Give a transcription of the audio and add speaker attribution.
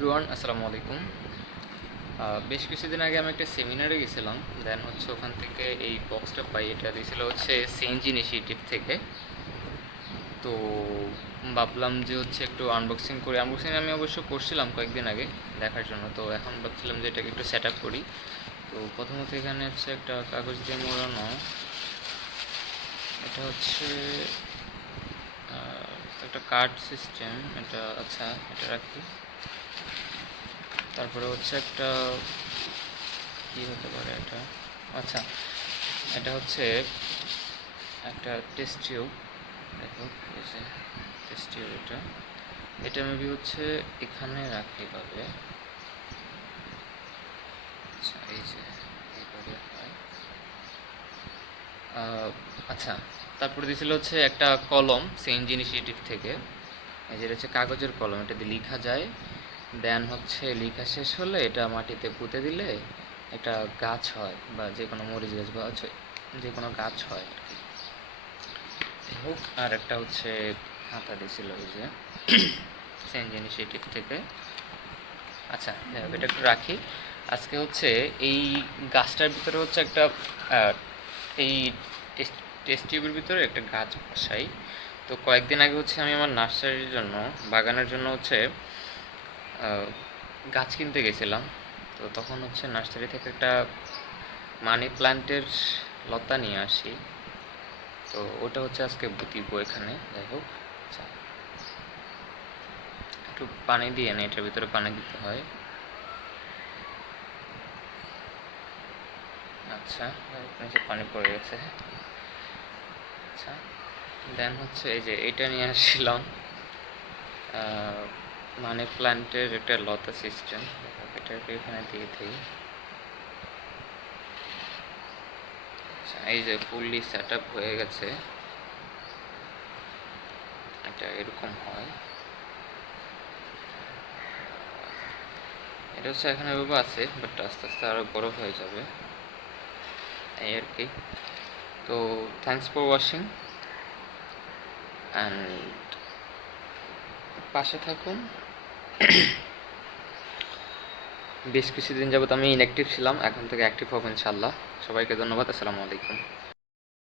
Speaker 1: রুয়ান আসসালামু আলাইকুম। বেশ কিছুদিন আগে আমি একটা সেমিনারে গেছিলাম। দেন হচ্ছে ওখান থেকে এই বক্সটা পাই, এটা দিয়েছিল হচ্ছে সেঞ্জ ইনিশিয়েটিভ থেকে। তো ভাবলাম যে হচ্ছে একটু আনবক্সিং করি। আনবক্সিং আমি অবশ্য করছিলাম কয়েকদিন আগে দেখার জন্য। তো এখন ভাবছিলাম যে এটাকে একটু সেট আপ করি। তো প্রথমত এখানে হচ্ছে একটা কাগজ দিয়ে মোড়ানো। এটা হচ্ছে একটা কার্ড সিস্টেম এটা আচ্ছা এটা রাখি। তারপরে হচ্ছে একটা, কি হতে পারে এটা? আচ্ছা এটা হচ্ছে একটা টেস্ট টিউব দেখো যে টেস্ট টিউব এটা। এটা মেবি হচ্ছে এখানে রাখি পাবে আচ্ছা এই যে আচ্ছা তারপরে দিয়েছিল হচ্ছে একটা কলম সেন্ট ইনিশিয়েটিভ থেকে। এই যেটা হচ্ছে কাগজের কলম এটা দিয়ে লেখা যায়। দেন হচ্ছে লেখা শেষ হলে এটা মাটিতে পুঁতে দিলে একটা গাছ হয় বা যে কোনো মরিচ গাছ বা হচ্ছে যে কোনো গাছ হয় হোক, আর একটা হচ্ছে হাতা দিয়েছিল ওই যে, সেন্ট ইনিশিয়েটিভ থেকে। আচ্ছা এটা একটু রাখি। আজকে হচ্ছে এই গাছটার ভিতরে হচ্ছে একটা এই টেস্ট টিউবের ভিতরে একটা গাছ বসাই। তো কয়েকদিন আগে হচ্ছে আমি আমার নার্সারির জন্য, বাগানের জন্য হচ্ছে গাছ কিনতে গেছিলাম। তো তখন হচ্ছে নার্সারি থেকে একটা মানি প্ল্যান্টের লতা নিয়ে আসি। তো ওটা হচ্ছে আজকে দিব এখানে, যাই হোক। আচ্ছা। একটু পানি দিয়ে নি এটার ভিতরে পানি দিতে হয়। আচ্ছা নিচে পানি পড়ে গেছে। আচ্ছা দেন হচ্ছে এই যে এটা নিয়ে আসছিলাম। মানে প্ল্যান্টের একটা লতা সিস্টেম এটাকে এখানে দিয়ে দিই। আচ্ছা এই যে ফুললি সেট হয়ে গেছে। এটা এরকম হয়। এটা হচ্ছে এখানে এভাবে আছে বাট আস্তে আস্তে আরও বড় হয়ে যাবে। এই আর কি। তো থ্যাংকস ফর ওয়াচিং অ্যান্ড পাশে থাকুন। বেশ কিছুদিন যাবত আমি ইনঅ্যাক্টিভ ছিলাম, এখন থেকে অ্যাক্টিভ হব ইনশাল্লাহ সবাইকে ধন্যবাদ, আসসালামু আলাইকুম।